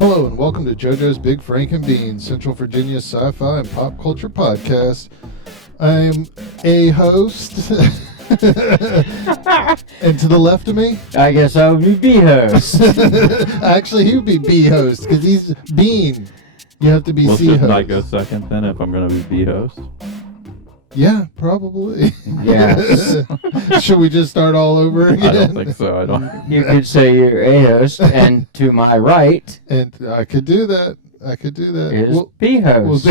Hello and welcome to Jojo's Big Frank and Beans, Central Virginia's sci-fi and pop culture podcast. I'm a host, and to the left of me, I guess I would be B-host. actually he would be B-host because he's Bean. You have to be Well, C-host. shouldn't I go second then if I'm going to be B-host? Yeah, probably. Yes. Should we just start all over again? I don't think so. I don't. You could say you're A-host, and to my right And I could do that. is B-host.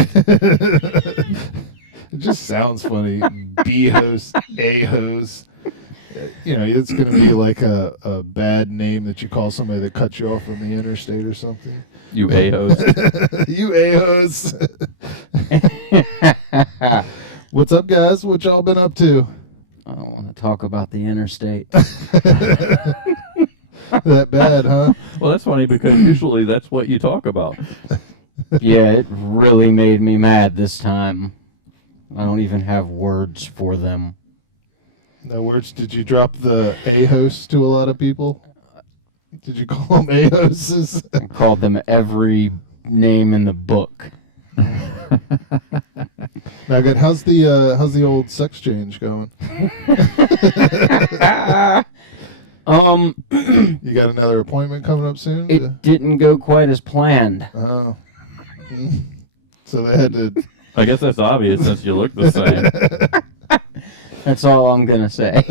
It just sounds funny. B-host, A-host. You know, it's going to be like a bad name that you call somebody that cuts you off on the interstate or something. You A-host. You A-host. What's up, guys? What y'all been up to? I don't want to talk about the interstate. That bad, huh? Well, that's funny because usually that's what you talk about. Yeah, it really made me mad this time. I don't even have words for them. No words. Did you drop the A-host to a lot of people? Did you call them A-hosts? I called them every name in the book. Now, good. How's the old sex change going? You got another appointment coming up soon? It didn't go quite as planned. Oh. So they had to. I guess that's obvious since you look the same. That's all I'm gonna say.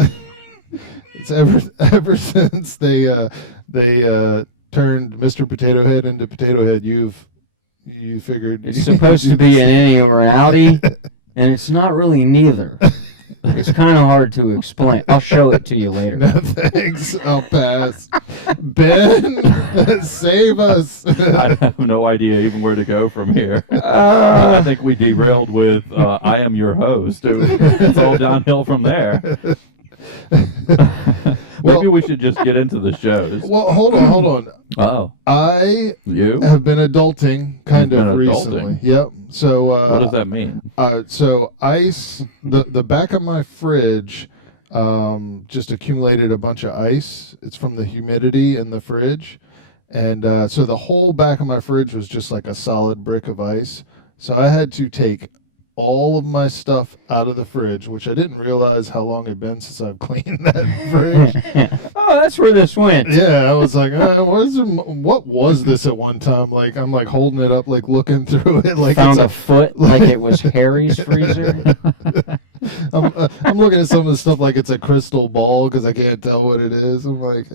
It's ever since they turned Mr. Potato Head into Potato Head. You figured It's supposed to be an innie or an outie, and it's not really neither. It's kind of hard to explain. I'll show it to you later. No thanks. I'll pass. Ben, save us. I have no idea even where to go from here. I think we derailed with I am your host. It's all downhill from there. Maybe we should just get into the shows. Well, hold on. Oh, I you? have been adulting kind You've of been recently. adulting? Yep. So What does that mean? So ice, the back of my fridge, just accumulated a bunch of ice. It's from the humidity in the fridge, and so the whole back of my fridge was just like a solid brick of ice. So I had to take all of my stuff out of the fridge, which I didn't realize how long it'd been since I've cleaned that fridge. Oh, that's where this went. Yeah, I was like, what was this at one time? Like, I'm like holding it up, like looking through it, like Found it's a foot like it was Harry's freezer. I'm looking at some of the stuff like it's a crystal ball because I can't tell what it is. I'm like,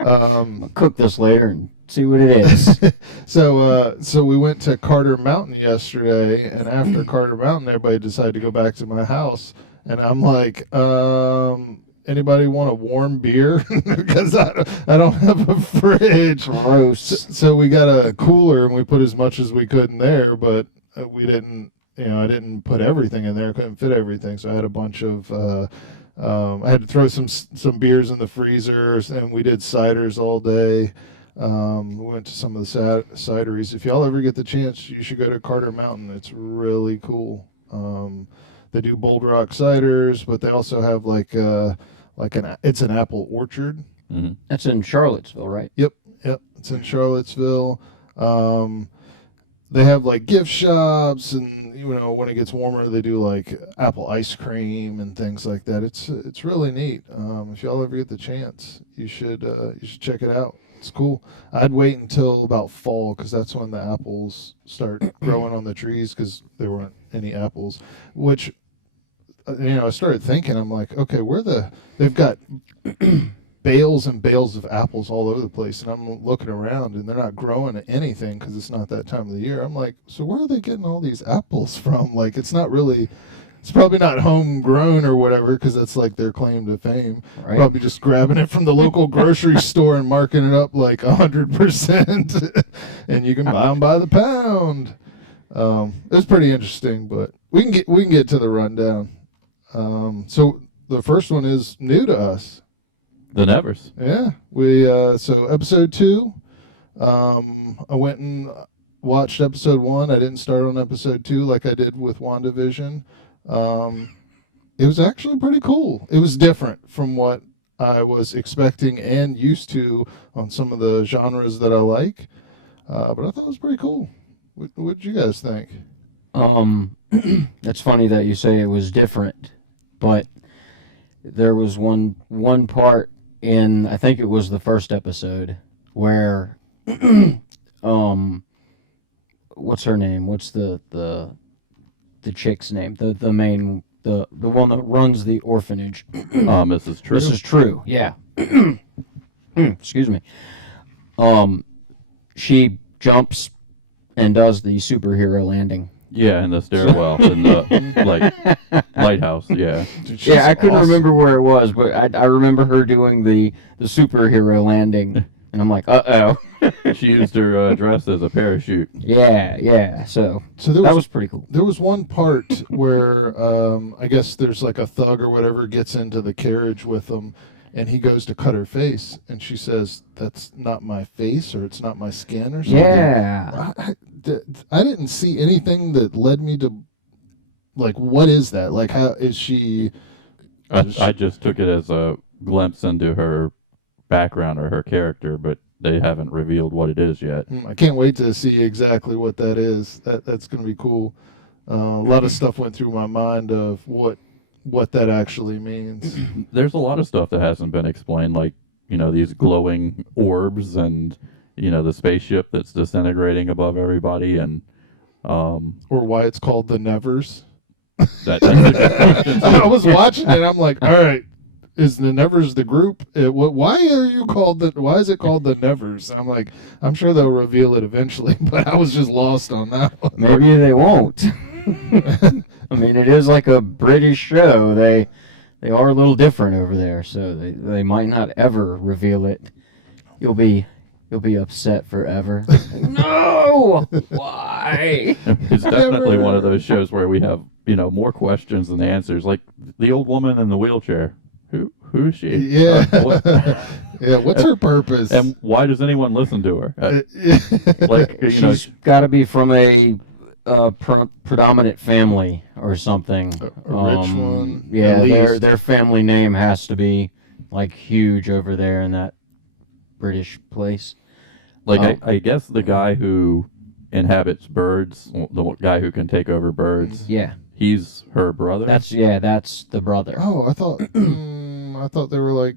I'll cook this later and see what it is. So we went to Carter Mountain yesterday, and after Carter Mountain, everybody decided to go back to my house, and I'm like, anybody want a warm beer? Because I don't have a fridge. Gross. So we got a cooler, and we put as much as we could in there, but we didn't. I didn't put everything in there. I couldn't fit everything, so I had a bunch of. I had to throw some beers in the freezer, and we did ciders all day. We went to some of the cideries. If y'all ever get the chance, you should go to Carter Mountain. It's really cool. They do Bold Rock ciders, but they also have it's an apple orchard. Mm-hmm. That's in Charlottesville, right? Yep. It's in Charlottesville. They have like gift shops, and when it gets warmer, they do like apple ice cream and things like that. It's really neat. If y'all ever get the chance, you should check it out. It's cool. I'd wait until about fall because that's when the apples start growing on the trees because there weren't any apples. Which, I started thinking, I'm like, okay, they've got bales and bales of apples all over the place, and I'm looking around and they're not growing anything because it's not that time of the year. I'm like, so where are they getting all these apples from? Like, it's probably not homegrown or whatever because that's like their claim to fame. Right. Probably just grabbing it from the local grocery store and marking it up like 100%, and you can buy them by the pound. It was pretty interesting, but we can get to the rundown. So the first one is new to us. The Nevers. Yeah, we so episode 2. I went and watched episode 1. I didn't start on episode 2 like I did with WandaVision. It was actually pretty cool. It was different from what I was expecting and used to on some of the genres that I like. But I thought it was pretty cool. What did you guys think? It's funny that you say it was different, but there was one part in, I think it was the first episode, where what's her name? What's the chick's name? The main the one that runs the orphanage. Mrs. True. Mrs. True. Yeah. Excuse me. She jumps and does the superhero landing. Yeah, in the stairwell in the lighthouse. Yeah. Dude, she's Yeah, I couldn't awesome. remember where it was, but I remember her doing the superhero landing, and I'm like, uh-oh. She used her dress as a parachute. Yeah. So So that was pretty cool. there was one part where I guess there's like a thug or whatever gets into the carriage with them, and he goes to cut her face, and she says, "That's not my face," or "It's not my skin," or something. Yeah. I didn't see anything that led me to, like, what is that? Like, how is she? I just took it as a glimpse into her background or her character, but they haven't revealed what it is yet. I can't wait to see exactly what that is. That's going to be cool. A lot of stuff went through my mind of what that actually means. There's a lot of stuff that hasn't been explained, like, these glowing orbs and, the spaceship that's disintegrating above everybody, and Or why it's called the Nevers. that's a good question. I was watching it. I'm like, all right, is the Nevers the group? Why are you called the? Why is it called the Nevers? I'm like, I'm sure they'll reveal it eventually, but I was just lost on that one. Maybe they won't. I mean, it is like a British show. They are a little different over there, so they might not ever reveal it. You'll be upset forever. No! Why? It's definitely one of those shows where we have, more questions than answers. Like the old woman in the wheelchair. Who is she? Yeah. What- Yeah. What's her purpose? and why does anyone listen to her? Like, She's got to be from a predominant family or something. A rich one, Yeah, at least. their family name has to be like huge over there in that British place. I guess the guy who inhabits birds, the guy who can take over birds, Yeah, he's her brother. that's the brother. Oh, I thought they were like,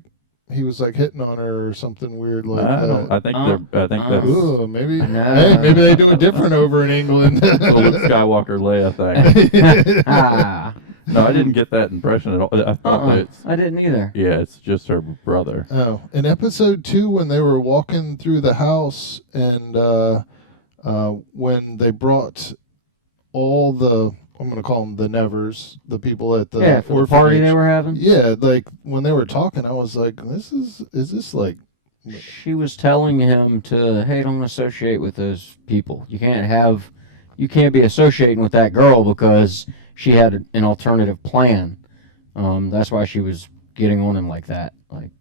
he was like hitting on her or something weird like I that. think Uh, that's Ooh, maybe. No. Hey, maybe they do it different over in England. the Luke Skywalker Leia thing. Ah, No, I didn't get that impression at all. I thought that it's I didn't either. it's just her brother. Oh, in episode 2, when they were walking through the house, and when they brought all the, I'm going to call them the Nevers, the people at the Yeah, for the party they orphanage. were having. Yeah, like when they were talking, I was like, is this like, She was telling him to, hey, don't associate with those people. You can't be associating with that girl because she had an alternative plan. That's why she was getting on him like that. Like,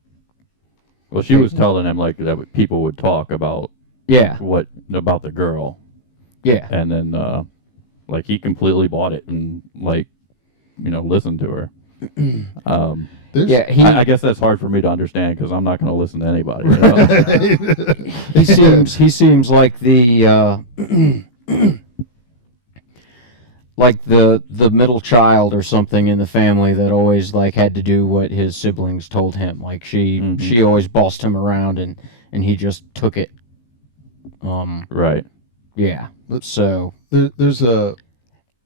Well, she was telling him like that people would talk about yeah, about the girl, yeah. and then like he completely bought it and like listened to her. there's, Yeah, I guess that's hard for me to understand because I'm not going to listen to anybody. You know? he seems like the like the middle child or something in the family that always like had to do what his siblings told him. Like she always bossed him around and he just took it. Right. Yeah. But- So there's a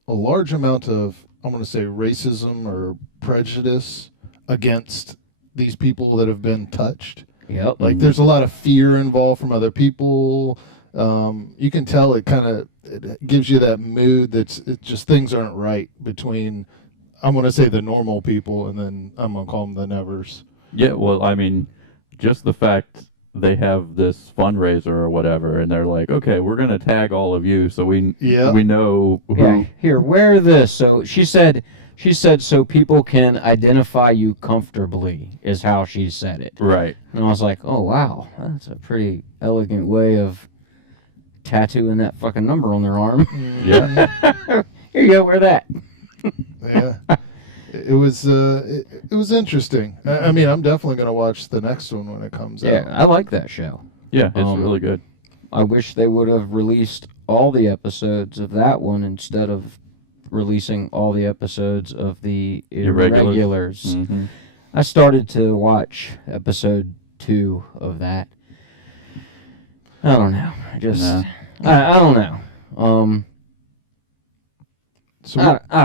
large amount of, I'm going to say, racism or prejudice against these people that have been touched. yep. Like there's a lot of fear involved from other people. You can tell it gives you that mood it's just things aren't right between, I'm going to say, the normal people, and then I'm going to call them the Nevers. Yeah. Well, I mean, just the fact they have this fundraiser or whatever, and they're like, okay, we're going to tag all of you, so we know who. Yeah. Here, wear this. So she said so people can identify you comfortably is how she said it. Right. And I was like, oh wow, that's a pretty elegant way of tattooing that fucking number on their arm. Yeah. Here you go, wear that. Yeah. It was interesting. I mean, I'm definitely going to watch the next one when it comes Yeah, out. I like that show. Yeah. It's Um, really good. I wish they would have released all the episodes of that one instead of releasing all the episodes of the Irregulars. Mm-hmm. I started to watch episode 2 of that. I don't know. I don't know. I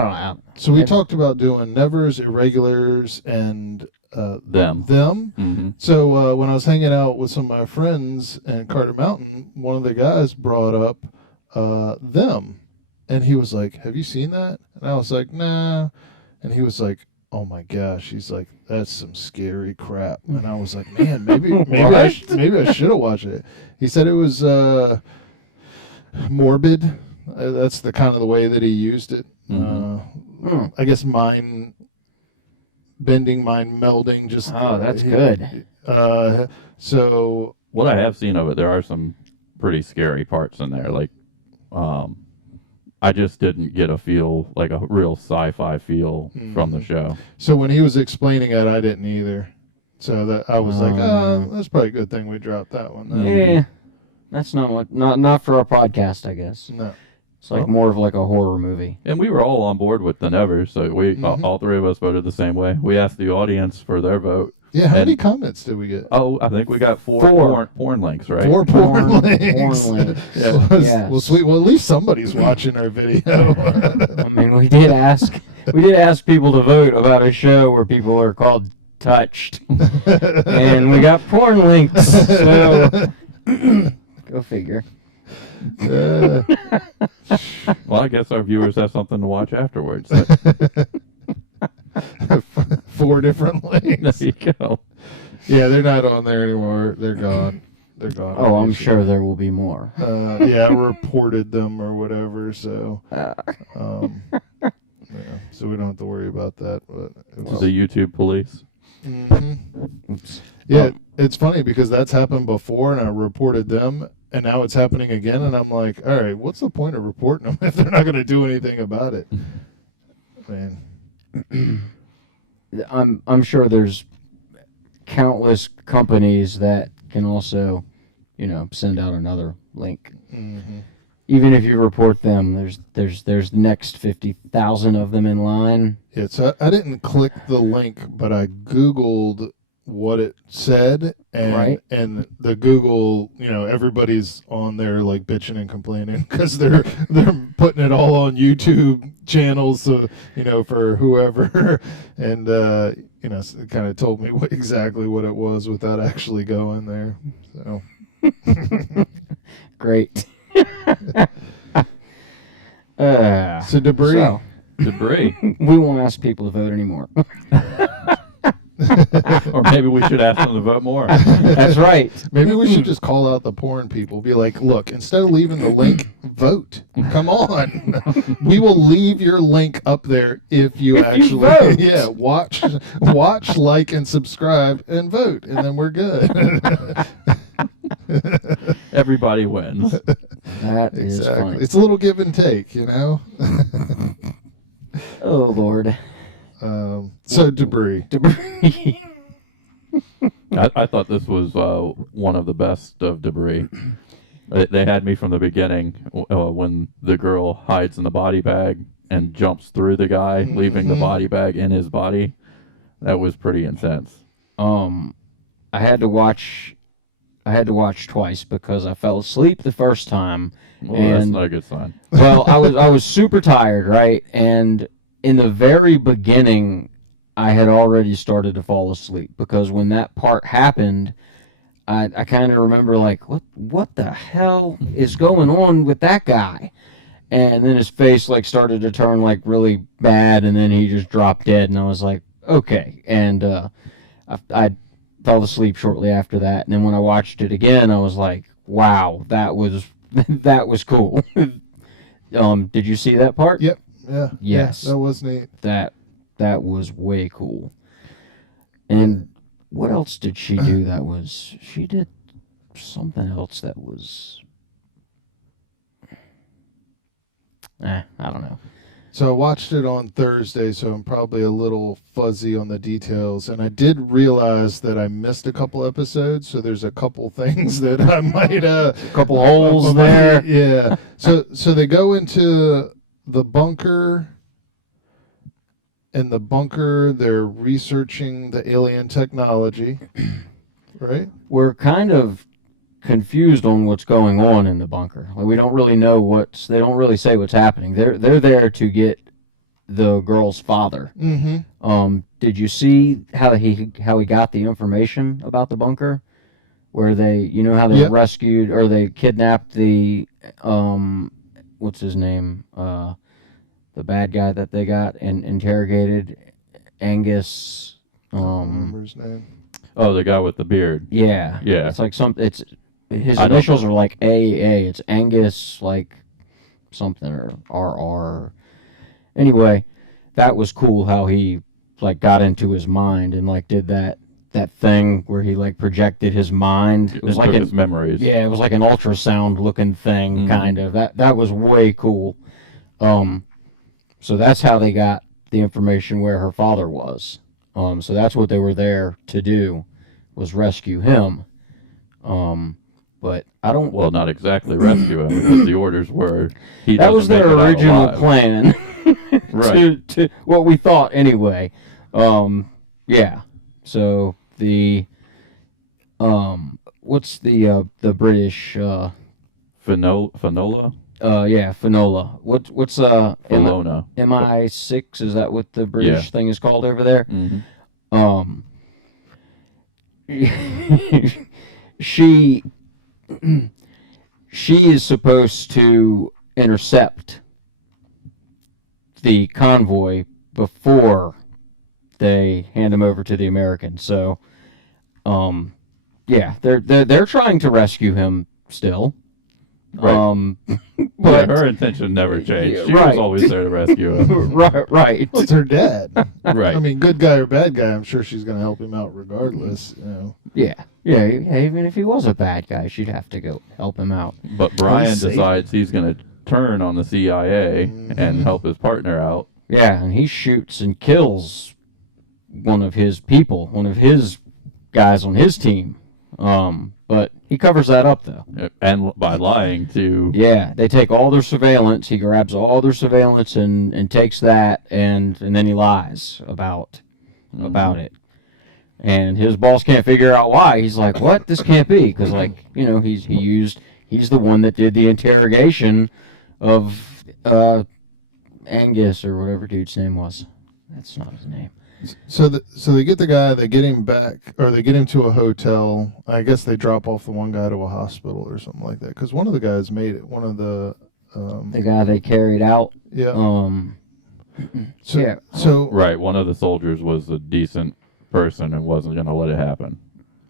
don't know. So we talked about doing Nevers, Irregulars, and Them. Mm-hmm. So when I was hanging out with some of my friends in Carter Mountain, one of the guys brought up Them. And he was like, "Have you seen that?" And I was like, "Nah." And he was like, "Oh my gosh." He's like, "That's some scary crap." And I was like, "Man, maybe I should have watched it." He said it was morbid. That's the kind of the way that he used it. Mm-hmm. I guess mind bending, mind melding. Just that's good. So what I have seen of it, there are some pretty scary parts in there. Like, I just didn't get a feel, like a real sci-fi feel from the show. So when he was explaining it, I didn't either. So that I was like, that's probably a good thing we dropped that one. Yeah, that's not for our podcast, I guess. No. It's like more of like a horror movie. And we were all on board with the Nevers, so we all three of us voted the same way. We asked the audience for their vote. Yeah, how many comments did we get? Oh, I think we got four porn links, right? 4 porn links. Porn links. Yeah. Well, sweet. Well, at least somebody's watching our video. I mean, we did ask people to vote about a show where people are called touched, and we got porn links. So go figure. Well, I guess our viewers have something to watch afterwards. 4 different links. There you go. Yeah, they're not on there anymore. They're gone. They're gone. Oh, I'm sure there will be more. Yeah, I reported them or whatever. So, yeah, so we don't have to worry about that. But it was, The YouTube police. Mm-hmm. Yeah, it's funny because that's happened before, and I reported them, and now it's happening again, and I'm like, all right, what's the point of reporting them if they're not going to do anything about it? Man. I'm sure there's countless companies that can also, send out another link. Mm-hmm. Even if you report them, there's the next 50,000 of them in line. Yeah, so I didn't click the link, but I Googled what it said, and the Google, everybody's on there like bitching and complaining because they're putting it all on YouTube channels, so, for whoever, and it kind of told me exactly what it was without actually going there. So great. So debris. Debris. We won't ask people to vote anymore. Or maybe we should ask them to vote more. That's right. Maybe we should just call out the porn people. Be like, look, instead of leaving the link, vote. Come on. We will leave your link up there if you vote. Yeah, watch, like, and subscribe, and vote, and then we're good. Everybody wins. That is funny. It's a little give and take, Oh, Lord. So debris. I thought this was one of the best of Debris. They had me from the beginning when the girl hides in the body bag and jumps through the guy, leaving the body bag in his body. That was pretty intense. I had to watch twice because I fell asleep the first time. Well, that's not a good sign. Well, I was super tired, right? And in the very beginning, I had already started to fall asleep because when that part happened, I kind of remember like, what the hell is going on with that guy? And then his face like started to turn like really bad, and then he just dropped dead, and I was like, okay. And I fell asleep shortly after that, and then when I watched it again, I was like, wow, that was cool. Did you see that part? Yep. Yeah. Yes. Yeah, that was neat. That was way cool. And what else did she do she did something else that was I don't know. So I watched it on Thursday, so I'm probably a little fuzzy on the details. And I did realize that I missed a couple episodes, so there's a couple things that I might A couple holes there. Yeah. So they go into the bunker. In the bunker, they're researching the alien technology, right? We're kind of confused on what's going on in the bunker. Like, we don't really know they don't really say what's happening. They're there to get the girl's father. Mm-hmm. Did you see how he got the information about the bunker? Where they how they Yep. rescued or they kidnapped the what's his name? The bad guy that they got and interrogated, Angus. I don't remember his name. Oh, the guy with the beard. Yeah. Yeah. It's like it's his I don't- initials are like AA. It's Angus like something or RR. Anyway, that was cool how he like got into his mind and like did that thing where he like projected his mind. It was like his memories. yeah, it was like an ultrasound looking thing kind of. That was way cool. So that's how they got the information where her father was. So that's what they were there to do, was rescue him. But I don't. Well, not exactly rescue him because the orders were he That doesn't was their make it out original alive. plan. Right. to what we thought anyway. Yeah. So the what's the British Finola? yeah, Finola. What's Filona. MI6, is that what the British thing is called over there? Mm-hmm. She is supposed to intercept the convoy before they hand him over to the Americans. So yeah, they're trying to rescue him still. Right. But her intention never changed. She right. was always there to rescue him. right. Well, it's her dad. Right. I mean, good guy or bad guy, I'm sure she's going to help him out regardless. You know. Yeah, even if he was a bad guy, she'd have to go help him out. But Brian Safe. decides he's going to turn on the CIA and help his partner out. Yeah, and he shoots and kills one of his people, one of his guys on his team. But he covers that up, though. And by lying to... Yeah, they take all their surveillance. He grabs all their surveillance and takes that, and then he lies about it. And his boss can't figure out why. He's like, "What? This can't be," because he's the one that did the interrogation of Angus or whatever dude's name was. That's not his name. So they get the guy, they get him back, or they get him to a hotel. I guess they drop off the one guy to a hospital or something like that. Because one of the guys made it. One of the The guy they carried out. yeah. So, yeah. So Right, one of the soldiers was a decent person and wasn't going to let it happen.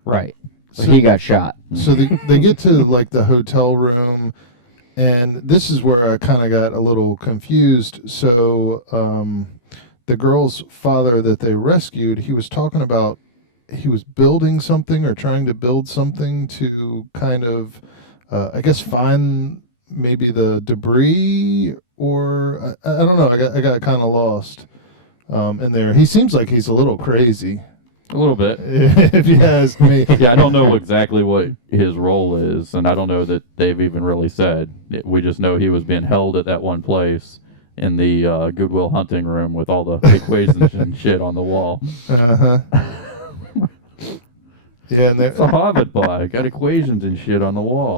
Right. But So- he got shot. So they get to like the hotel room, and this is where I kind of got a little confused. So the girl's father that they rescued, he was talking about he was building something or trying to build something to kind of, I guess, find maybe the debris, or I don't know. I got kind of lost in there. He seems like he's a little crazy, A little bit. if you ask me. Yeah, I don't know exactly what his role is, and I don't know that they've even really said. We just know he was being held at that one place in the Goodwill Hunting room with all the equations and shit on the wall. Uh-huh. Yeah, and It's a Hobbit boy. Got equations and shit on the wall.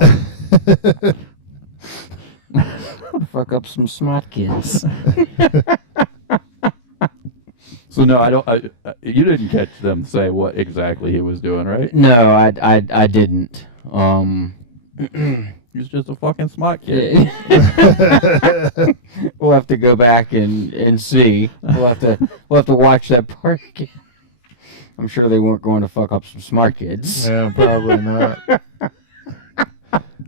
Fuck up some smart kids. So no, I don't. You didn't catch them say what exactly he was doing, right? No, I didn't. He's just a fucking smart kid. We'll have to go back and see. We'll have to watch that part again. I'm sure they weren't going to fuck up some smart kids. Yeah, probably not.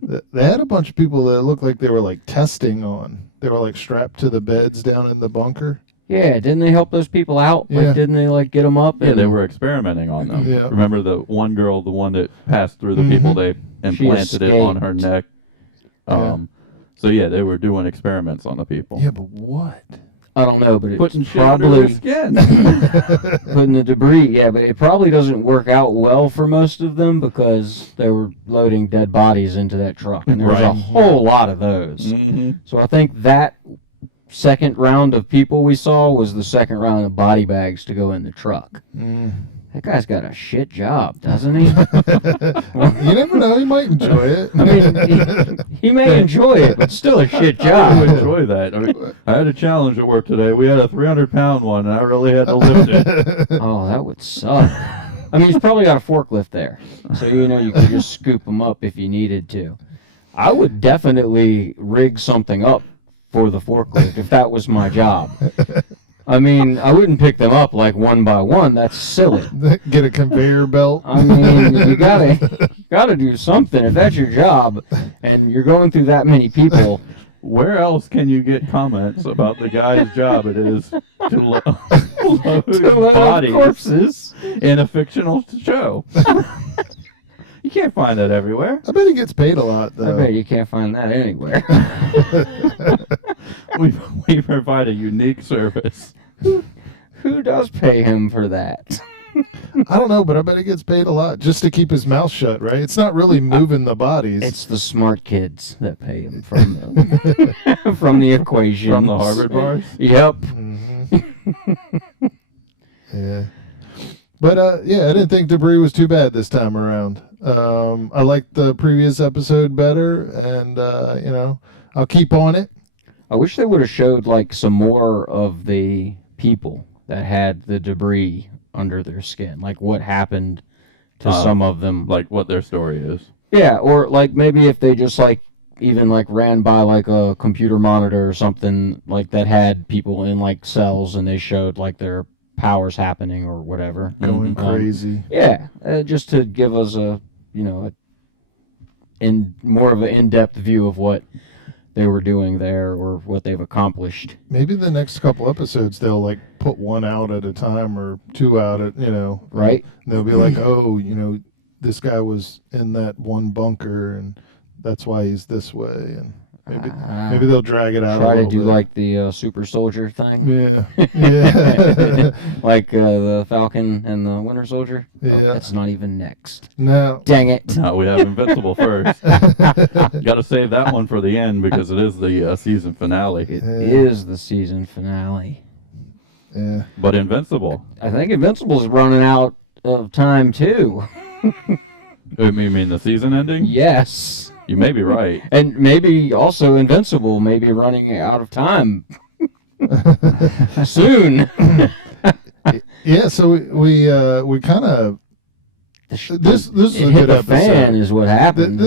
They had a bunch of people that looked like they were like testing on. They were like strapped to the beds down in the bunker. Yeah, didn't they help those people out? Yeah. Like, didn't they like get them up? Yeah, and they were experimenting on them. Yeah. Remember the one girl, the one that passed through the people, they implanted it on her neck. Yeah. So yeah, they were doing experiments on the people. Yeah, but what? I don't know, but Putting it's shit under their probably skin. putting the debris. Yeah, but it probably doesn't work out well for most of them because they were loading dead bodies into that truck, and there was a Right. whole lot of those. hmm So I think that second round of people we saw was the second round of body bags to go in the truck. Mm. That guy's got a shit job, doesn't he? You never know. He might enjoy it. I mean, he may enjoy it, but still a shit I would job. enjoy that. I mean, I had a challenge at work today. We had a 300-pound one, and I really had to lift it. Oh, that would suck. I mean, he's probably got a forklift there, so you could just scoop him up if you needed to. I would definitely rig something up for the forklift if that was my job. I mean, I wouldn't pick them up like one by one. That's silly. Get a conveyor belt. I mean, you gotta do something if that's your job, and you're going through that many people. Where else can you get comments about the guy's job it is to load To load bodies corpses. in a fictional show? You can't find that everywhere. I bet he gets paid a lot, I though. bet you can't find that anywhere. We provide a unique service. Who does pay him for that? I don't know, but I bet he gets paid a lot just to keep his mouth shut, right? It's not really moving the bodies. It's the smart kids that pay him from the, from the equation. From the Harvard bars? Yep. Mhm. Yeah. But, yeah, I didn't think Debris was too bad this time around. I liked the previous episode better, and, I'll keep on it. I wish they would have showed like some more of the people that had the debris under their skin, like what happened to some of them. Like what their story is. Yeah, or like maybe if they just like even like ran by like a computer monitor or something like that had people in like cells and they showed like their powers happening or whatever. Going crazy. Yeah, just to give us a in more of an in-depth view of what they were doing there or what they've accomplished. Maybe the next couple episodes they'll like put one out at a time or two out at Right? They'll be like, oh, this guy was in that one bunker and that's why he's this way, and maybe they'll drag it out. Try a to little do bit. like the super soldier thing. Yeah. Like the Falcon and the Winter Soldier. Yeah. Oh, that's not even next. No. Dang it. No, we have Invincible first. Got to save that one for the end because it is the season finale. It is the season finale. Yeah. But Invincible. I think Invincible's running out of time too. You mean the season ending? Yes. You may be right. And maybe also Invincible may be running out of time soon. Yeah. So we kind of this is It a hit good the episode. fan is what happened.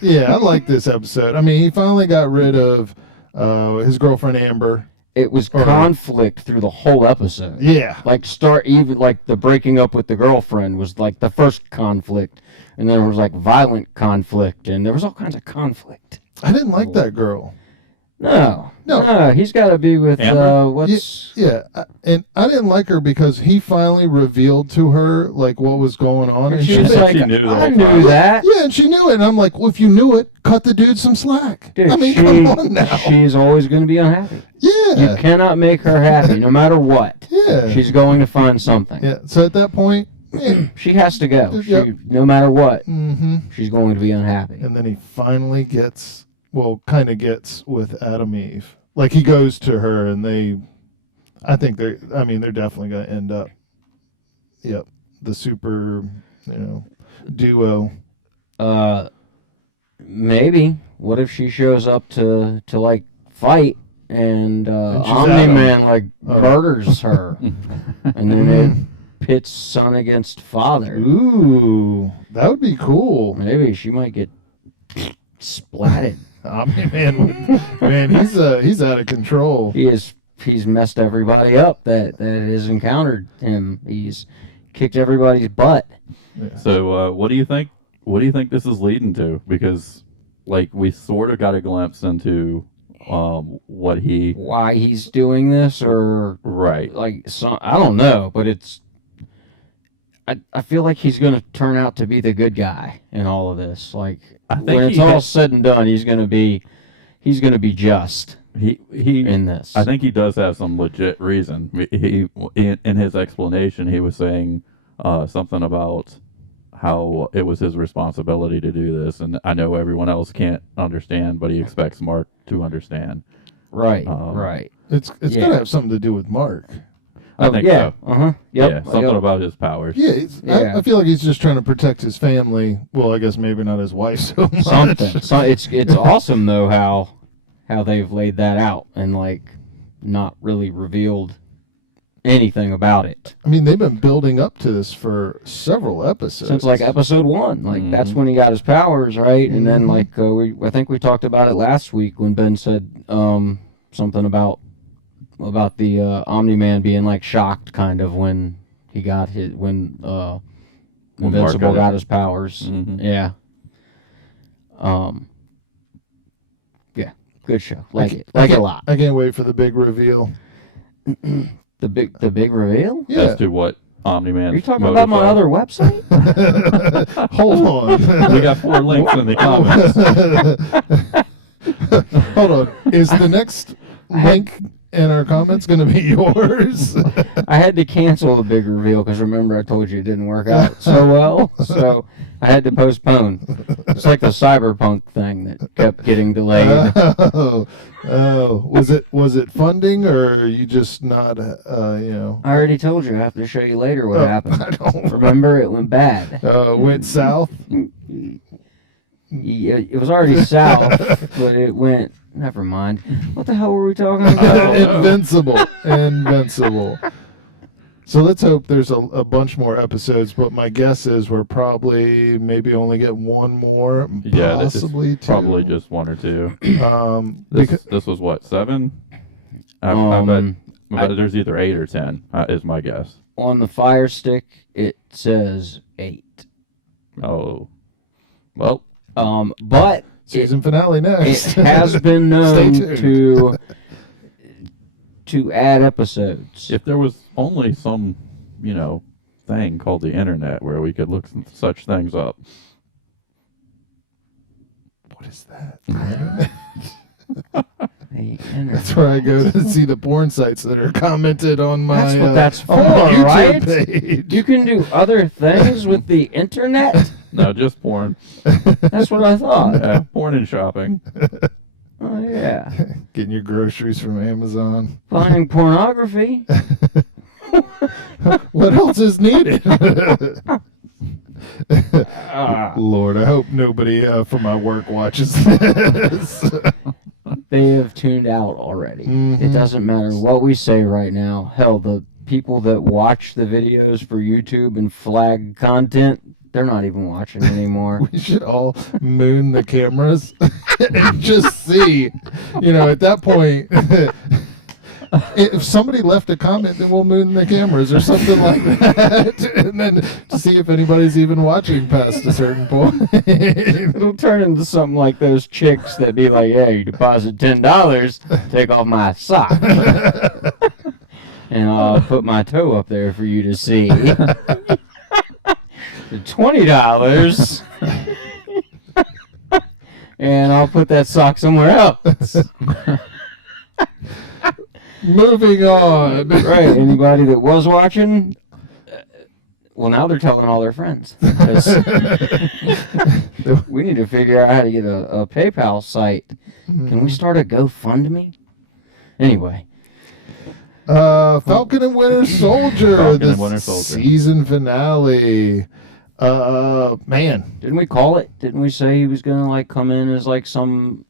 Yeah, I like this episode. I mean, he finally got rid of his girlfriend Amber. It was conflict through the whole episode. Yeah. Like even like the breaking up with the girlfriend was like the first conflict, and then there was like violent conflict, and there was all kinds of conflict. I didn't like that girl. No, No. he's got to be with Amber? what's Yeah, and I didn't like her because he finally revealed to her like what was going on, and she was said like, she knew the I whole knew time. that. yeah, and she knew it. And I'm like, well, if you knew it, cut the dude some slack. Dude, I mean, come on now. She's always going to be unhappy. You Yeah, cannot make her happy, no matter what. yeah, She's going to find something. yeah. So at that point, yeah. She has to go. Yep. No matter what, Mm-hmm. she's going to be unhappy. And then he finally gets with Adam Eve. Like he goes to her, and they're definitely going to end up. Yep, the super, duo. Maybe. What if she shows up to like fight and she's Omni-Man like Oh. murders her, and then it pits son against father. Ooh, that would be cool. Maybe she might get splatted. Man, he's out of control. He's messed everybody up that has encountered him. He's kicked everybody's butt. So, what do you think? What do you think this is leading to? Because, like, we sort of got a glimpse into what he Why he's doing this, or right. like I don't know, but it's. I feel like he's gonna turn out to be the good guy in all of this. Like I think when it's all said and done, he's gonna be just. he in this. I think he does have some legit reason. He in his explanation, he was saying something about how it was his responsibility to do this, and I know everyone else can't understand, but he expects Mark to understand. Right, Um, right. It's Yeah. gotta have something to do with Mark. I think yeah. so. Uh-huh. Yep. Yeah, something yep. about his powers. Yeah, Yeah. I feel like he's just trying to protect his family. Well, I guess maybe not his wife so much. Something. So it's awesome though how they've laid that out and like not really revealed anything about it. I mean, they've been building up to this for several episodes. Since like episode 1, like that's Mhm. when he got his powers, right? And then Mhm. like I think we talked about it last week when Ben said something about the Omni-Man being like shocked kind of when he got his when Mark Invincible got got it. his powers. Mhm. Yeah. Yeah, good show. Like it a lot. I can't wait for the big reveal. The big reveal? Yeah. As to what Omni-Man. Are you talking about my other website? Hold on. We got 4 links in the comments. Hold on. Is the next link in our comments going to be yours? I had to cancel the big reveal because remember I told you it didn't work out so well, so I had to postpone. It's like the cyberpunk thing that kept getting delayed. Was it funding or are you just not you know? I already told you. I have to show you later what I happened. don't. Remember, it went bad. Went south. Yeah, it was already south, but it went. Never mind. What the hell were we talking about? Invincible. So let's hope there's a bunch more episodes, but my guess is we're probably maybe only get one more, Yeah, this is possibly two. probably just 1 or 2. This was what, 7? I bet there's either 8 or 10. Is my guess. On the Fire Stick, it says 8. Oh, well. But Season finale it next. has been known Stay tuned. to add episodes. If there was only some, thing called the internet where we could look such things up. What is that? That's That's where I go to see the porn sites that are commented on my. That's what that's for, on my YouTube right? page. You can do other things with the internet? No, just porn. That's what I thought. Yeah, porn and shopping. Oh, yeah. Getting your groceries from Amazon. Finding pornography. What else is needed? Ah. Lord, I hope nobody from my work watches this. They have tuned out already. Mhm. It doesn't matter what we say right now. Hell, the people that watch the videos for YouTube and flag content, they're not even watching anymore. We should all moon the cameras and just see. At that point, if somebody left a comment, then we'll moon the cameras or something like that. And then to see if anybody's even watching past a certain point. It'll turn into something like those chicks that be like, hey, deposit $10, take off my sock. And I'll put my toe up there for you to see. $20. And I'll put that sock somewhere else. Moving on. Right. Anybody that was watching, well, now they're telling all their friends. 'Cause we need to figure out how to get a PayPal site. Can we start a GoFundMe? Anyway. Falcon and Winter Soldier, Falcon the and Winter Soldier. season finale. Man, Didn't we call it? Didn't we say he was going to come in as some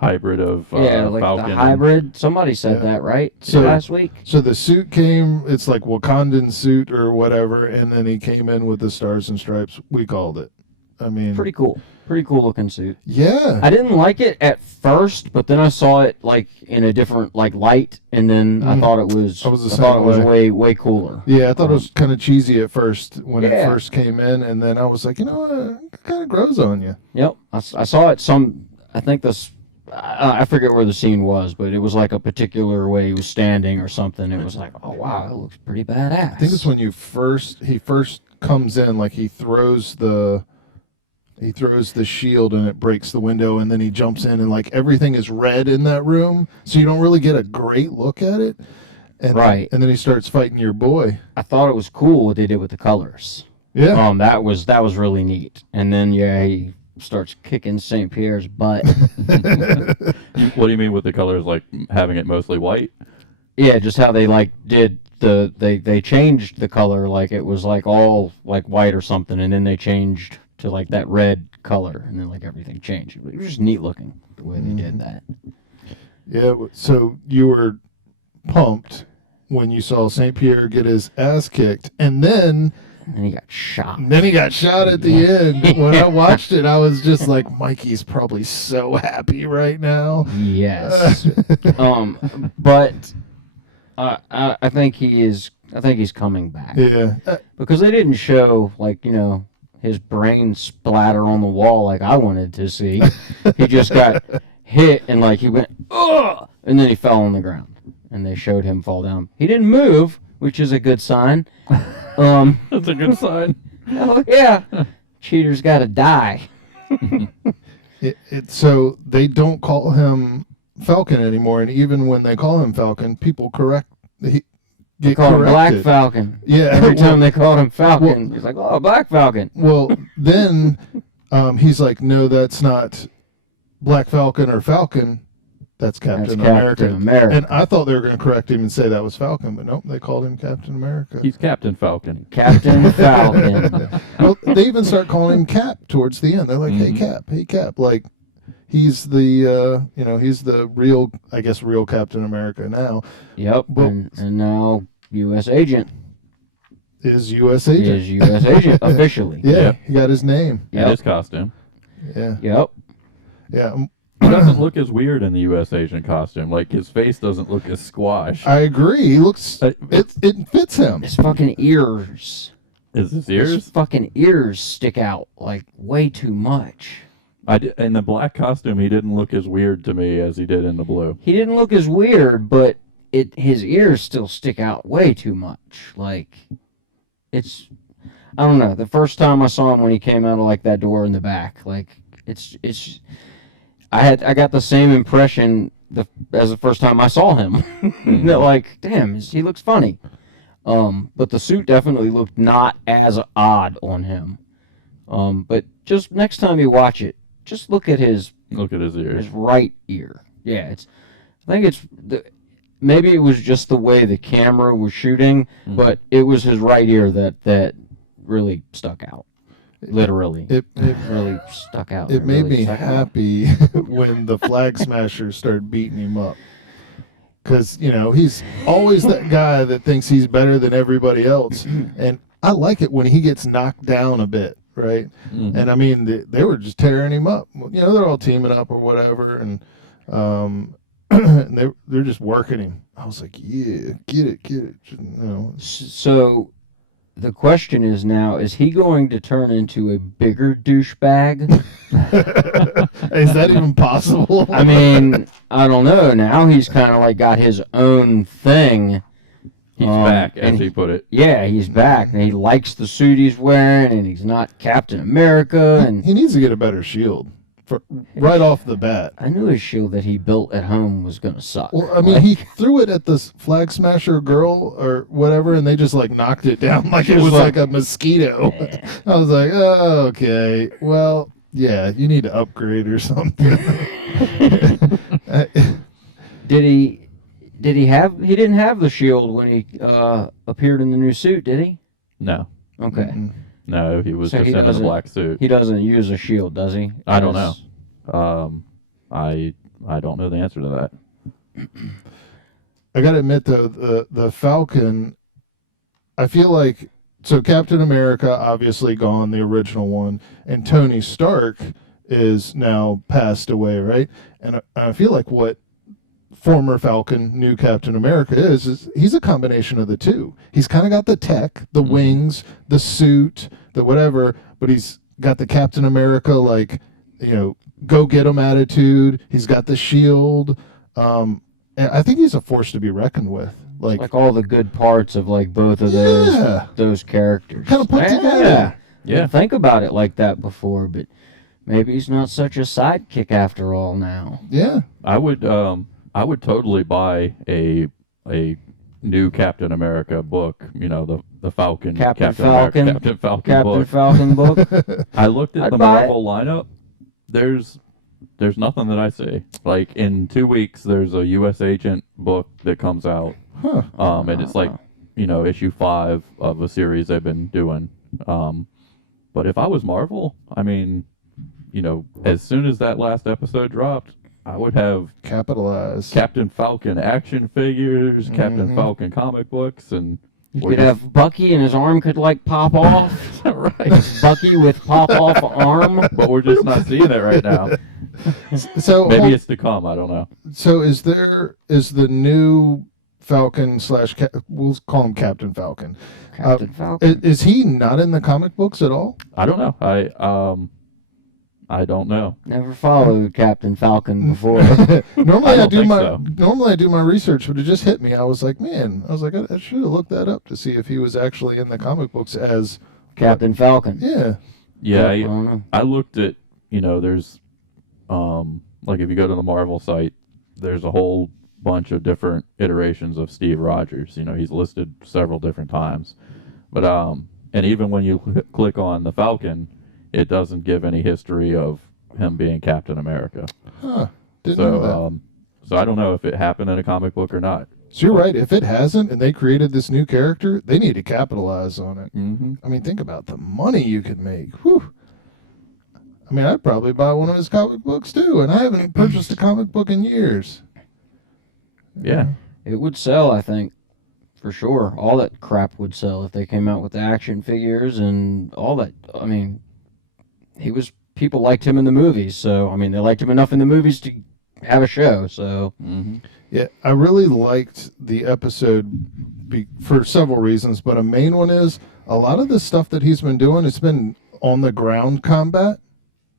Hybrid of the Falcon. hybrid? Somebody said Yeah. that, right? So- Last week? so the suit came. It's like Wakandan suit or whatever, and then he came in with the stars and stripes. We called it. I mean, Pretty cool. Pretty cool looking suit. yeah. I didn't like it at first, but then I saw it in a different light, and then I thought it was. I was the I thought it same was way. way cooler. Yeah, I thought it was kind of cheesy at first when it Yeah. first came in, and then I was like, what? It kind of grows on you. Yep, I saw it. I think this. I forget where the scene was, but it was like a particular way he was standing or something. It was like, oh wow, it looks pretty badass. I think it's when he first comes in, like he throws the He throws the shield and it breaks the window, and then he jumps in and like everything is red in that room, so you don't really get a great look at it. And, Right. And then he starts fighting your boy. I thought it was cool what they did with the colors. Yeah. That was really neat. And then he starts kicking St. Pierre's butt. What do you mean with the colors? Like having it mostly white? Yeah, just how they like did they changed the color, like it was like all like white or something, and then they changed to like that red color, and then like everything changed. It was just neat looking the way they did that. Yeah. So you were pumped when you saw St. Pierre get his ass kicked, and then And he got shot. at the end. When I watched it, I was just like, Mikey's probably so happy right now. Yes. But I think he is. I think he's coming back. Yeah. Because they didn't show like his brain splatter on the wall like I wanted to see. He just got hit and like he went ugh, and then he fell on the ground, and they showed him fall down. He didn't move, which is a good sign. That's a good sign. Oh yeah, cheaters got to die. So they don't call him Falcon anymore, and even when they call him Falcon, people They called him Black Falcon. Yeah. Every time they called him Falcon, he's like, "Oh, Black Falcon." Well, then he's like, no, that's not Black Falcon or Falcon. That's Captain America. Captain America. And I thought they were going to correct him and say that was Falcon, but nope, they called him Captain America. He's Captain Falcon. Captain Falcon. Well, they even start calling him Cap towards the end. They're like, hey, Cap. Like, he's the, he's the real Captain America now. Yep. But And now U.S. agent. Is U.S. agent. Is U.S. agent officially. Yeah, Yep. he got his name. And his costume. Yeah. Yep. Yeah. He doesn't look as weird in the U.S. agent costume. Like, his face doesn't look as squashed. I agree. He looks, it fits him. His fucking ears. Is his His ears? fucking ears stick out like way too much. In the black costume, he didn't look as weird to me as he did in the blue. He didn't look as weird, but his ears still stick out way too much. Like, it's, I don't know. The first time I saw him when he came out of like that door in the back, like it's. I got the same impression as the first time I saw him. That like, damn, he looks funny. But the suit definitely looked not as odd on him. But just next time you watch it, just look at his ears. his right ear. Yeah, I think maybe it was just the way the camera was shooting, but it was his right ear that really stuck out. Literally, It really stuck out. It made really me stuck out. happy when the Flag Smashers started beating him up. Because, he's always that guy that thinks he's better than everybody else. And I like it when he gets knocked down a bit, right? Mm-hmm. And, I mean, they were just tearing him up. They're all teaming up or whatever. And and they're just working him. I was like, yeah, get it. So the question is now, is he going to turn into a bigger douchebag? Is that even possible? I mean, I don't know. Now he's kind of like got his own thing. He's back, as and he put it. Yeah, he's back. And he likes the suit he's wearing, and he's not Captain America. And he needs to get a better shield right off the bat. I knew his shield that he built at home was going to suck. Well, I mean, he threw it at the Flag Smasher girl or whatever, and they just like knocked it down like it was like a mosquito. Yeah. I was like, oh, okay, well, yeah, you need to upgrade or something. He didn't have the shield when he appeared in the new suit, did he? No. Okay. Mm-hmm. No, he was So just he in a doesn't- black suit. He doesn't use a shield, does he? I don't know. I don't know the answer to that. I gotta admit though, the Falcon, I feel like, so Captain America obviously gone, the original one, and Tony Stark is now passed away, right? And I feel like what former Falcon, new Captain America is he's a combination of the two. He's kind of got the tech, the wings, the suit, the whatever, but he's got the Captain America, like, go get 'em attitude. He's got the shield. And I think he's a force to be reckoned with. Like all the good parts of like both of those characters. Kind of put together. Yeah. Didn't think about it like that before, but maybe he's not such a sidekick after all now. Yeah. I would totally buy a new Captain America book. You know, the Falcon, Captain Falcon. Captain Falcon Captain book. Falcon book. I looked at I'd the buy Marvel lineup. There's nothing that I see. Like in 2 weeks, there's a U.S. Agent book that comes out, Huh. and it's like issue 5 of a series they've been doing. But if I was Marvel, I mean, as soon as that last episode dropped, I would have Capitalize. Captain Falcon action figures, Captain Mhm. Falcon comic books, and You we're could just- have Bucky and his arm could like pop off. right. Bucky with pop off arm. But we're just not seeing it right now. So Maybe it's to come. I don't know. So is the new Falcon / we'll call him Captain Falcon. Captain Falcon. Is he not in the comic books at all? I don't know. I don't know. Never followed Captain Falcon before. Normally I, don't do think my so. normally I do my research, but it just hit me. I was like, I should have looked that up to see if he was actually in the comic books as Captain Falcon. yeah. Yeah, I don't know. I looked at there's like if you go to the Marvel site, there's a whole bunch of different iterations of Steve Rogers. He's listed several different times, but and even when you click on the Falcon, it doesn't give any history of him being Captain America. Huh. Didn't know that. So I don't know if it happened in a comic book or not. So you're right. If it hasn't and they created this new character, they need to capitalize on it. Mm-hmm. I mean, think about the money you could make. Whew. I mean, I'd probably buy one of his comic books too, and I haven't purchased a comic book in years. Yeah. It would sell, I think, for sure. All that crap would sell if they came out with the action figures and all that. I mean, people liked him in the movies, so, I mean, they liked him enough in the movies to have a show, so. Mm-hmm. Yeah, I really liked the episode for several reasons, but a main one is a lot of the stuff that he's been doing, it's been on the ground combat,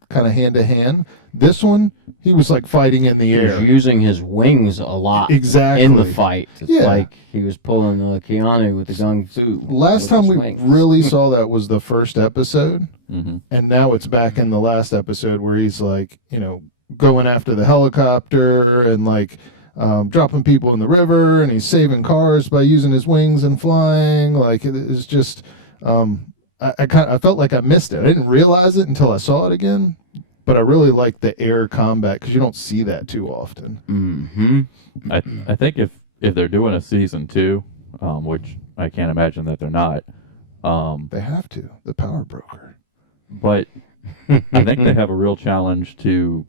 kind of hand to hand. This one, he was like fighting in the He was air. using his wings a lot Exactly. in the fight. It's Yeah. like he was pulling Keanu with the gung fu. Last with time his we wings. really saw that was the first episode, Mm-hmm. and now it's back in the last episode where he's like, going after the helicopter and like dropping people in the river, and he's saving cars by using his wings and flying. Like it is just, I felt like I missed it. I didn't realize it until I saw it again, but I really like the air combat because you don't see that too often. Mm-hmm. I think if they're doing a season 2, which I can't imagine that they're not, They have to. The power broker. but I think they have a real challenge to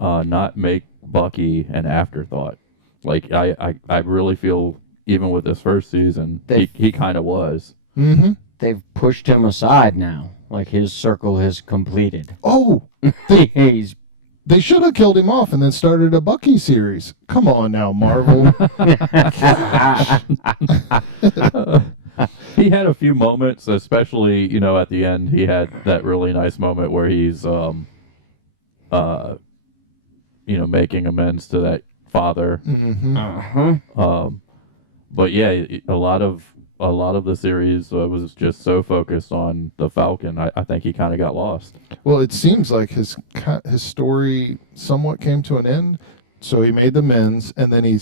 not make Bucky an afterthought. Like I really feel even with this first season, he kind of was. Mm-hmm. They've pushed him aside now. Like his circle has completed. Oh, He's they should have killed him off and then started a Bucky series. Come on now, Marvel. He had a few moments, especially at the end. He had that really nice moment where he's making amends to that father. Mm-hmm. uh-huh. But yeah, a lot of the series was just so focused on the Falcon. I think he kind of got lost. Well, it seems like his story somewhat came to an end. So he made the amends, and then he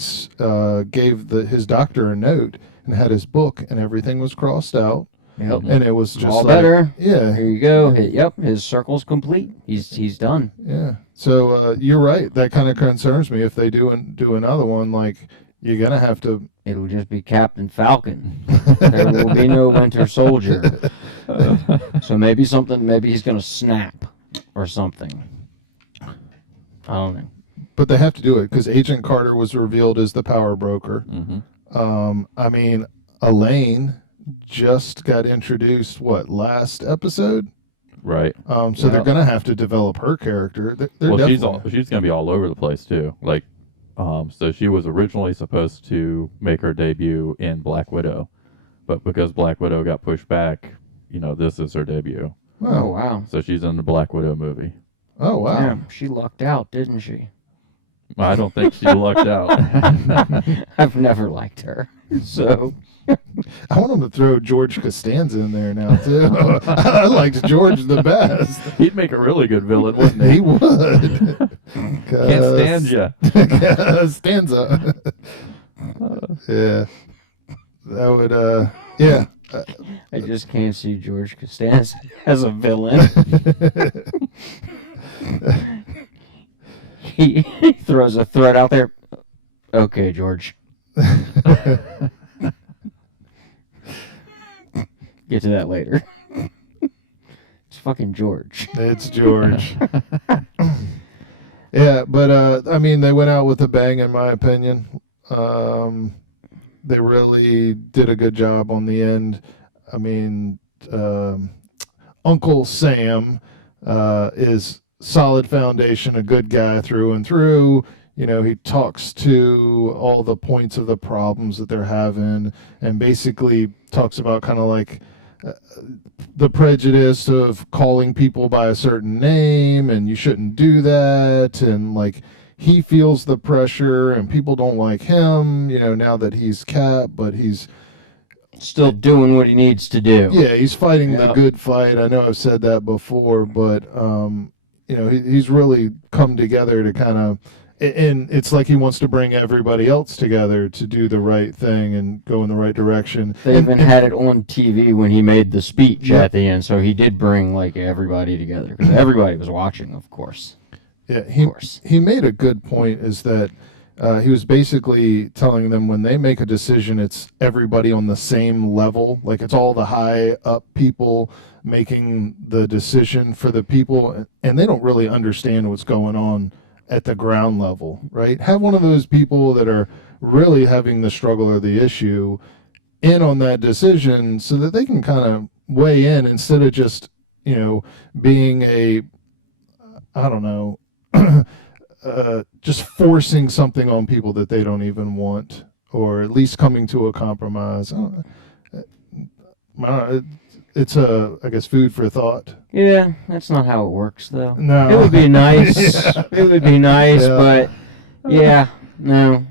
gave his doctor a note and had his book, and everything was crossed out, Yep. and it was just All like, better. Yeah, Here you go. Yep, his circle's complete. He's done. yeah. So you're right. That kind of concerns me. If they do another one, like you're gonna have to. It'll just be Captain Falcon. There will be no Winter Soldier. So maybe he's gonna snap or something. I don't know. But they have to do it because Agent Carter was revealed as the power broker. Mm-hmm. I mean, Elaine just got introduced. What, last episode? Right. So Yeah. they're gonna have to develop her character. They're Well, definitely. she's gonna be all over the place too. Like, so she was originally supposed to make her debut in Black Widow, but because Black Widow got pushed back, this is her debut. Oh Oh, wow. So she's in the Black Widow movie. oh wow. Damn, she lucked out, didn't she? I don't think she lucked out. I've never liked her. So I want him to throw George Costanza in there now too. I liked George the best. He'd make a really good villain, wouldn't he? He would. Can't stand you. Stanza. Yeah. That would. Yeah. I just can't see George Costanza as a villain. He throws a threat out there. Okay, George. Get to that later. It's fucking George. It's George. Yeah, but I mean, they went out with a bang, in my opinion. They really did a good job on the end. I mean, Uncle Sam is solid foundation, a good guy through and through. You know, he talks to all the points of the problems that they're having and basically talks about kind of like the prejudice of calling people by a certain name and you shouldn't do that. And like, he feels the pressure and people don't like him, you know, now that he's Cap, but he's still doing what he needs to do. Yeah, he's fighting the good fight. I know I've said that before, but you know, he's really come together to kind of, and it's like he wants to bring everybody else together to do the right thing and go in the right direction. They even had it on TV when he made the speech at the end, so he did bring like everybody together because everybody was watching, of course. Yeah, he made a good point. Is that he was basically telling them when they make a decision, it's everybody on the same level. Like it's all the high up people making the decision for the people, and they don't really understand what's going on at the ground level, right? Have one of those people that are really having the struggle or the issue in on that decision so that they can kind of weigh in instead of just, you know, being a, I don't know, just forcing something on people that they don't even want, or at least coming to a compromise. It's I guess, food for thought. Yeah, that's not how it works, though. No. It would be nice. It would be nice, Yeah. but yeah, no.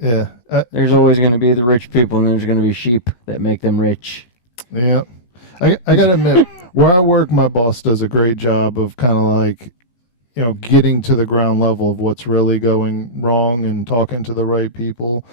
Yeah. There's always going to be the rich people, and there's going to be sheep that make them rich. Yeah. I got to admit, where I work, my boss does a great job of kind of like, you know, getting to the ground level of what's really going wrong and talking to the right people.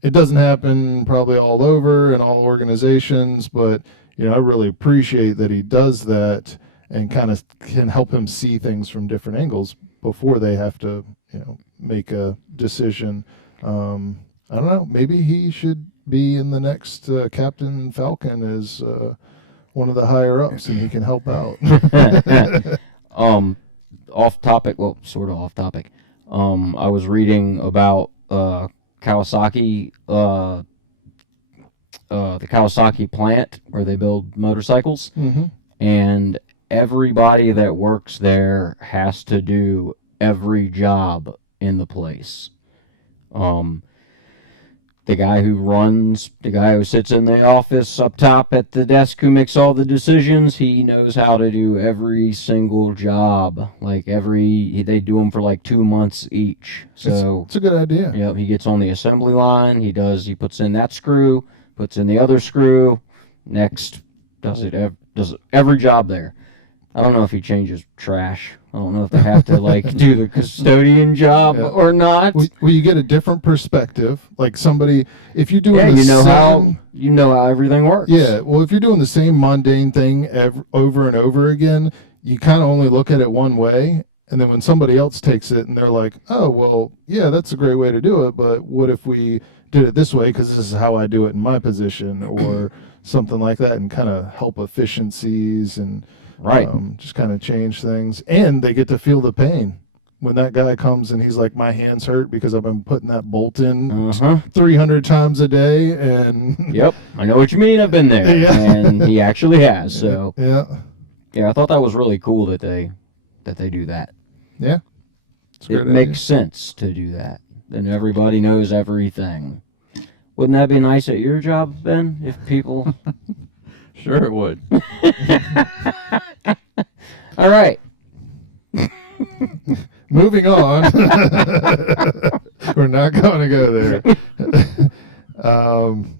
It doesn't happen probably all over in all organizations, but, you know, I really appreciate that he does that and kind of can help him see things from different angles before they have to, you know, make a decision. I don't know. Maybe he should be in the next Captain Falcon as one of the higher ups, and he can help out. Off topic, well, sort of off topic. I was reading about Kawasaki, the Kawasaki plant where they build motorcycles, and everybody that works there has to do every job in the place. The guy who sits in the office up top at the desk who makes all the decisions, he knows how to do every single job. Like they do them for like 2 months each. So it's a good idea. Yep, he gets on the assembly line. He puts in that screw, puts in the other screw. Next, does every job there. I don't know if he changes trash. I don't know if they have to like do the custodian job or not. Well, you get a different perspective. Like somebody, if you're doing you know how everything works. Yeah. Well, if you're doing the same mundane thing over and over again, you kind of only look at it one way. And then when somebody else takes it and they're like, oh, well, yeah, that's a great way to do it. But what if we did it this way? Because this is how I do it in my position, or something like that, and kind of help efficiencies and just kind of change things. And they get to feel the pain when that guy comes and he's like, my hands hurt because I've been putting that bolt in 300 times a day. And yep, I know what you mean. I've been there, and he actually has. So yeah, I thought that was really cool that they do that. Yeah, it makes sense to do that. Then everybody knows everything. Wouldn't that be nice at your job, Ben? If people. Sure it would. All right. moving on. We're not going to go there.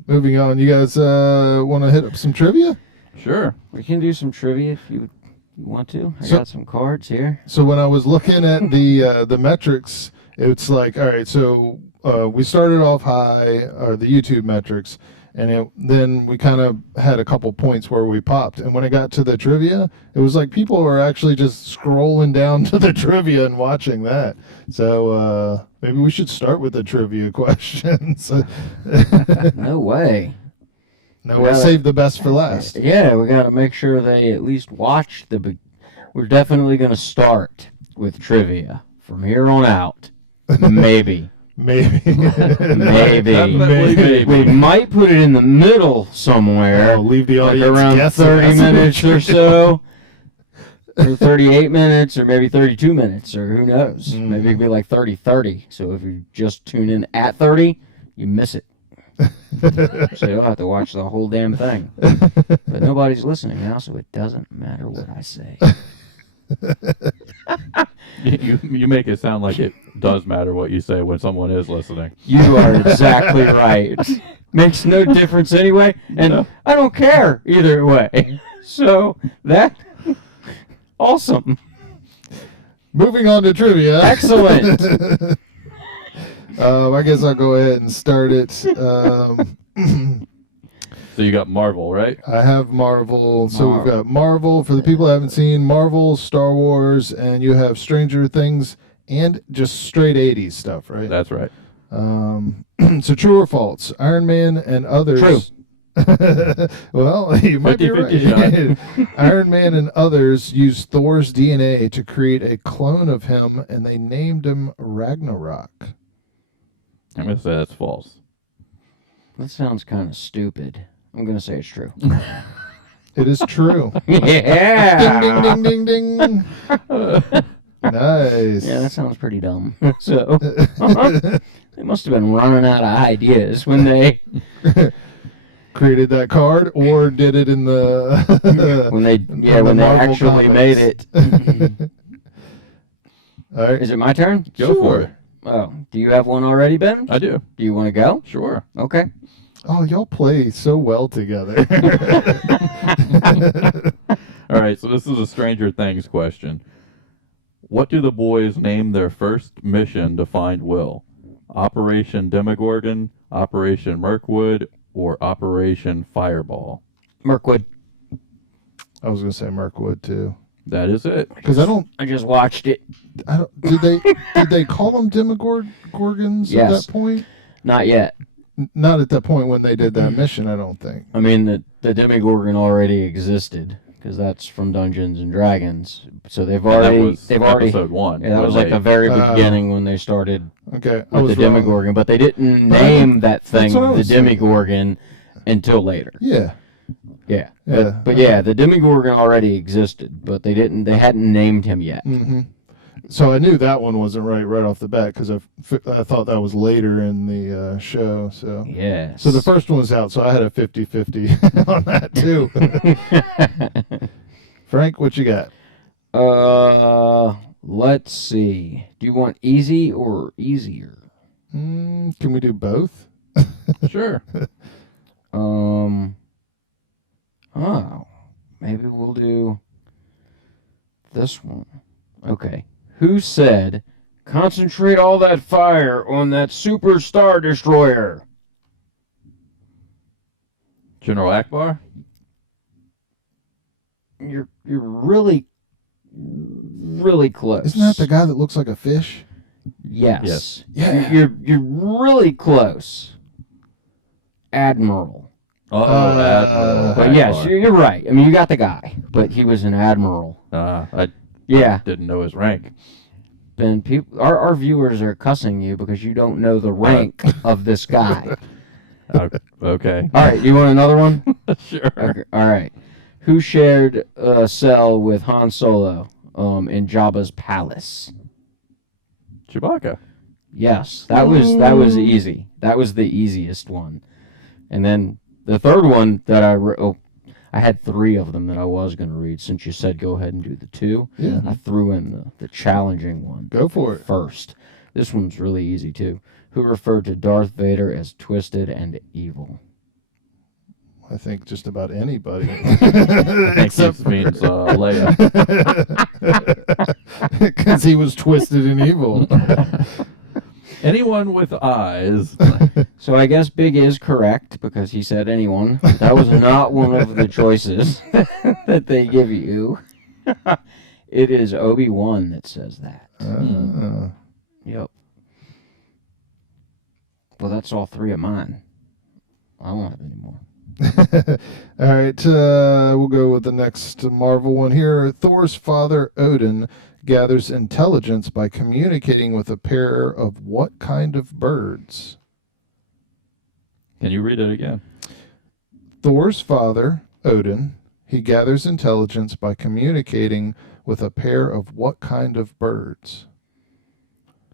Moving on. You guys want to hit up some trivia? Sure. We can do some trivia if you want to. I So- got some cards here. So when I was looking at the metrics, it's like, all right, so we started off high, or the YouTube metrics, and then we kind of had a couple points where we popped. And when it got to the trivia, it was like people were actually just scrolling down to the trivia and watching that. So maybe we should start with the trivia questions. No way. No, we'll save the best for last. Yeah, we got to make sure they at least watch We're definitely going to start with trivia from here on out. Maybe. Maybe. Maybe. Definitely maybe. We might put it in the middle somewhere. I'll leave the Like audience around guessing. 30 minutes or so. Or 38 minutes, or maybe 32 minutes, or who knows. Maybe it'd be like 30. So if you just tune in at 30, you miss it. So you'll have to watch the whole damn thing. But nobody's listening now, so it doesn't matter what I say. You make it sound like it does matter what you say when someone is listening. You are exactly right. Makes no difference anyway, and No. I don't care either way. So that awesome. Moving on to trivia. Excellent. I guess I'll go ahead and start it. So you got Marvel, right? I have Marvel. So we've got Marvel. For the people who haven't seen, Marvel, Star Wars, and you have Stranger Things and just straight 80s stuff, right? That's right. So true or false? Iron Man and others. True. Well, you might be 50-50 right. Iron Man and others used Thor's DNA to create a clone of him, and they named him Ragnarok. I'm going to say that's false. That sounds kind of stupid. I'm going to say it's true. It is true. Yeah. Ding, ding, ding, ding, ding. Nice. Yeah, that sounds pretty dumb. So, they must have been running out of ideas when they Created that card, or did it in the when they the Marvel actually comics. made it. All right. Is it my turn? Go for it. Oh, do you have one already, Ben? I do. Do you want to go? Sure. Okay. Oh, y'all play so well together. All right, so this is a Stranger Things question. What do the boys name their first mission to find Will? Operation Demogorgon, Operation Mirkwood, or Operation Fireball? Mirkwood. I was gonna say Mirkwood too, That is it. because I just watched it. did they call them Demogorgons at Yes. that point? Not yet. Not at that point when they did that mission, I don't think. I mean, the Demogorgon already existed because that's from Dungeons and Dragons. So they've And already that was already. episode 1. Yeah, that when was like they- the very Oh. beginning when they started Okay, I with was the wrong. Demogorgon, but they didn't name that thing what I the was saying. Demogorgon until later. Yeah, Yeah. Yeah. But yeah, the Demogorgon already existed, but they hadn't named him yet. hmm So I knew that one wasn't right off the bat because I thought that was later in the show. So Yes. so the first one was out, so I had a 50-50 on that too. Frank, what you got? Let's see. Do you want easy or easier? Can we do both? Sure. Oh, maybe we'll do this one. Okay. Who said, concentrate all that fire on that super star destroyer? General Akbar? You're really, really close. Isn't that the guy that looks like a fish? Yes. Yeah. You're really close. Admiral. Admiral But yes, Akbar. you're right. I mean, you got the guy, but he was an admiral. I Yeah. didn't know his rank. Ben, our viewers are cussing you because you don't know the rank of this guy. Okay. All right, you want another one? Sure. Okay, all right. Who shared a cell with Han Solo in Jabba's palace? Chewbacca. Yes, that was easy. That was the easiest one. And then the third one that I had 3 of them that I was going to read. Since you said go ahead and do the 2, Yeah. I threw in the challenging one. Go for it. First. This one's really easy, too. Who referred to Darth Vader as twisted and evil? I think just about anybody. I think this means Leia. Because he was twisted and evil. Anyone with eyes. So I guess Big is correct because he said anyone. That was not one of the choices that they give you. It is Obi-Wan that says that. Yep. Well, that's all 3 of mine. I don't have any more. All right, we'll go with the next Marvel one here. Thor's father, Odin, gathers intelligence by communicating with a pair of what kind of birds? Can you read it again? Thor's father, Odin, he gathers intelligence by communicating with a pair of what kind of birds?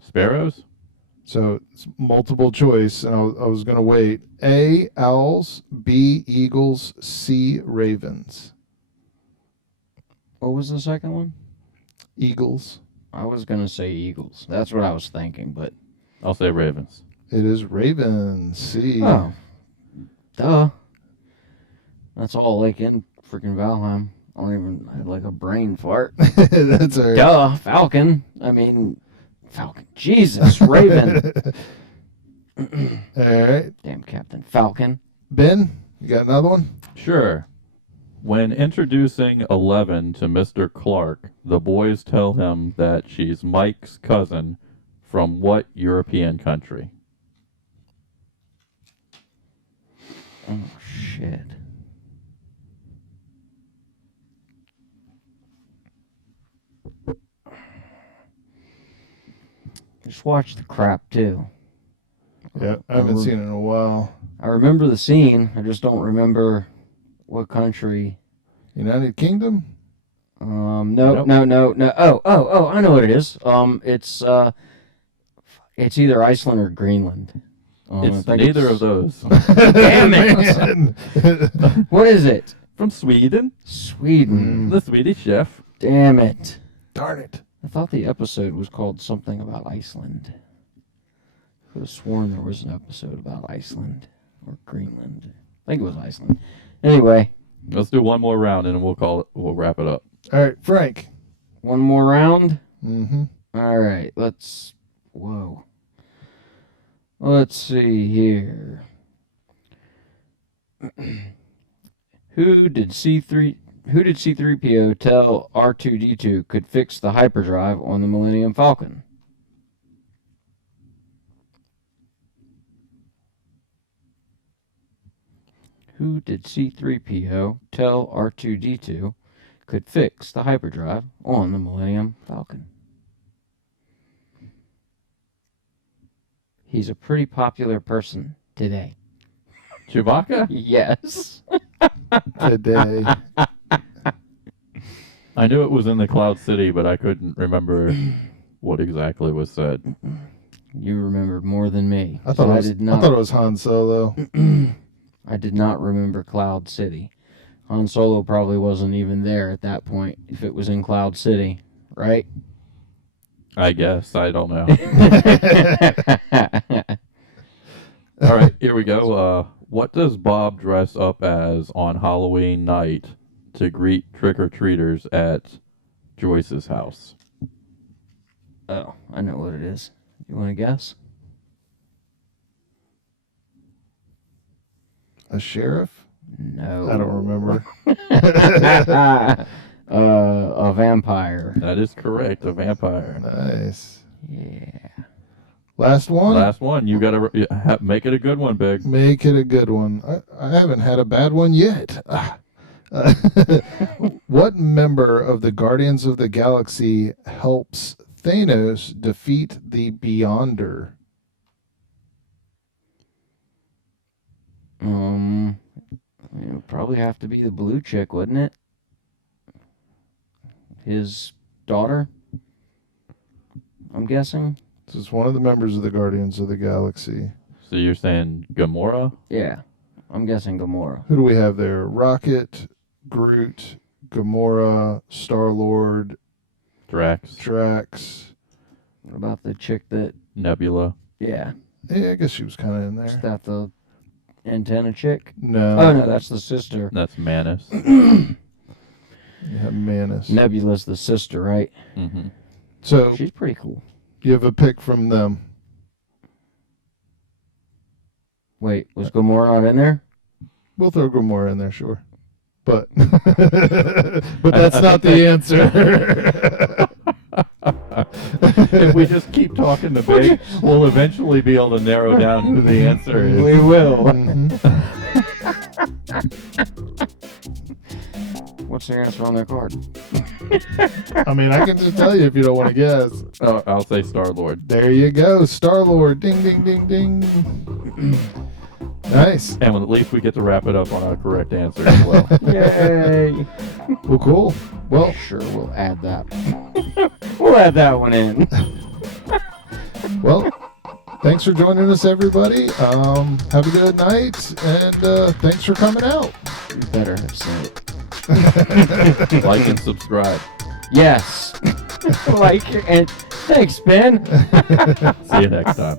Sparrows? So it's multiple choice, and I was going to wait. A, owls, B, eagles, C, ravens. What was the second one? Eagles. I was going to say eagles. That's what I was thinking, but... I'll say ravens. It is ravens. C. Oh. Duh. That's all like in freaking Valheim. I don't even... I had like a brain fart. That's all right. Duh. Falcon. I mean... Falcon. Jesus. Raven. All right. Damn Captain Falcon. Ben, you got another one? Sure. When introducing Eleven to Mr. Clark, the boys tell him that she's Mike's cousin from what European country? Oh, shit. Just watch the crap, too. Yeah, I haven't seen it in a while. I remember the scene. I just don't remember what country. United Kingdom? No. Oh, I know what it is. It's either Iceland or Greenland. It's neither of those. Damn it! What is it? From Sweden. Sweden. The Swedish chef. Damn it! Darn it. I thought the episode was called something about Iceland. I could have sworn there was an episode about Iceland or Greenland. I think it was Iceland. Anyway, Let's do one more round and we'll wrap it up. All right, Frank. one more round. Mm-hmm. All right, whoa. Let's see here. Who did C3PO tell R2D2 could fix the hyperdrive on the Millennium Falcon? Who did C3PO tell R2D2 could fix the hyperdrive on the Millennium Falcon? He's a pretty popular person today. Chewbacca? Yes. Today. I knew it was in the Cloud City, but I couldn't remember what exactly was said. You remembered more than me. I thought it was Han Solo. I did not remember Cloud City. Han Solo probably wasn't even there at that point if it was in Cloud City, right? I guess. I don't know. All right, here we go. What does Bob dress up as on Halloween night to greet trick-or-treaters at Joyce's house? Oh, I know what it is. You want to guess? A sheriff? No. I don't remember. A vampire. That is correct, a vampire. Nice. Yeah. Last one? Last one. You gotta make it a good one, Big. Make it a good one. I haven't had a bad one yet. What member of the Guardians of the Galaxy helps Thanos defeat the Beyonder? It would probably have to be the blue chick, wouldn't it? His daughter? I'm guessing. This is one of the members of the Guardians of the Galaxy. So you're saying Gamora? Yeah. I'm guessing Gamora. Who do we have there? Rocket, Groot, Gamora, Star-Lord, Drax, Drax. What about the chick that? Nebula. Yeah, Yeah, I guess she was kind of in is there. that the antenna chick? No. Oh no, that's the sister. That's Manus. You have Manus. Nebula's the sister, right? Mm-hmm. So She's pretty cool. you have a pick from them. Wait, was Gamora not in there? We'll throw Gamora in there, sure. But but that's not the answer. If we just keep talking the big, we'll eventually be able to narrow down who the answer is. We will. Mhm. What's the answer on that card? I mean, I can just tell you if you don't want to guess. I'll say Star-Lord. There you go, Star-Lord. Ding, ding, ding, ding. Nice. And at least we get to wrap it up on a correct answer as well. Yay! Well, cool. Well, Sure, we'll add that. We'll add that one in. well, thanks for joining us, everybody. Have a good night, and thanks for coming out. You better have said it. Like and subscribe. Yes. Like and thanks, Ben. See you next time.